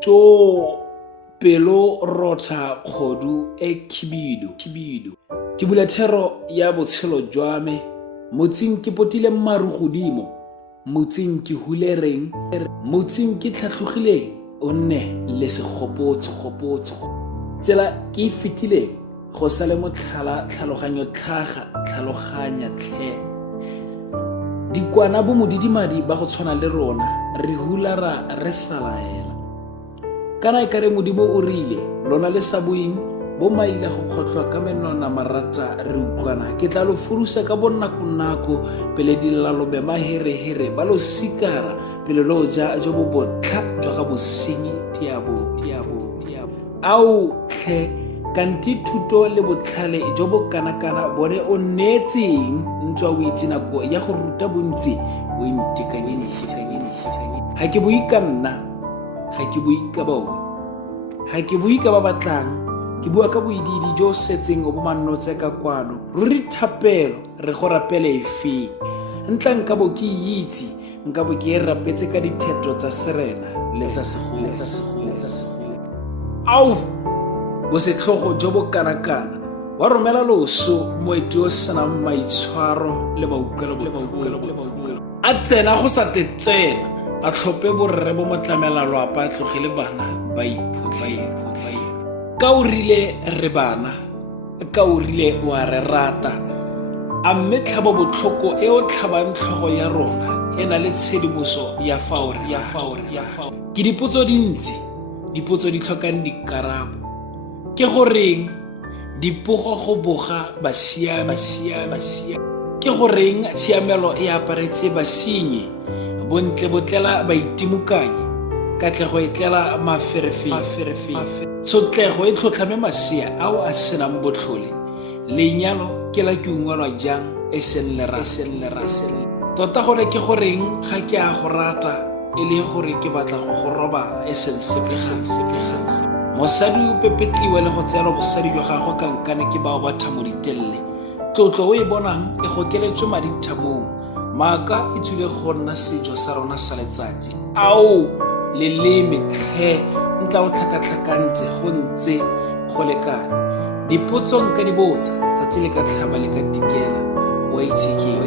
Tjo pelo rotha kgodu e khibidu. Ke bula thero ya botshelo jwa me, motsing ke potile maru godimo, motsing ke hulereng, motsing ke tlhatlhogileng o nne le segopotso. Tsela ke e fetileng go sa le motlhala tlhaloganyo tlhaloganya tlhe. Dikwana bo modidimadi ba go tshwana le rona re hulara re salaela. Kana e kare modimo o rile lona le sa boing bo maile go kgotlhwa ka menwana marata re utlwana ke tla lo furusa ka bonako pele dilalobe maherehere ba lo sikara pele lo ja jo bo botlha jwa ga bosenyi tiabo. Au tlhe kanti thuto le botlhale jo bo kana bone o neetseng ntswa o itse nako ya go ruta bontsi o intekanyeng. Ha ke bui ka nna, ga ke bui ka bona, ga ke bui ka ba batlang, ke bua ka boididi jo setseng o bo mannotse ka kwano ruri thapelo re go rapele efe ntla nka bo ke itse nka bo ke rapetse ka ditheto tsa serena le tsa segolo. Au bo setlhogo jo bo kanakana wa romela loso moeti o senang maitshwaro le mautlwelo a tsena go sa tetsena a tlhope borre bo motlamela loapa a tlogele bana ba iphotlhaile. Ka o rile re bana, ka o rile wa re rata, a mme tlhabo botlhoko e o tlhabang tlhogo ya rona e na le tshedimoso ya fao. Ke dipotso dintsi, dipotso di tlhokang dikarabo. Ke goreng dipogo go boga basiame? Ke goreng tshiamelo e aparetse basenyi? Bontle botlela baitimukanye, katlego e tlela maferefere, tshotlego e tlhotlhame masea ao a senang botlhole. Lenyalo ke la ke ungwelwa jang e seng lerasele. Tota gore ke goreng ga ke a go rata e le gore ke batla go go roba e seng sepe. Mosadi o pepetliwe le go tseelwa bosadi jwa gagwe kankane ke bao ba thamo ditelele. Tlotlo o e bonang e gokeletswe madi thamong, maaka e tswile go nna sejo sa rona sa letsatsi. Au leleme tlhe ntla o tlhakatlhakantse go ntse go lekana. Dipotso nka di botsa tsatsi le ka tlhaba le ka tikela wa itsekeng.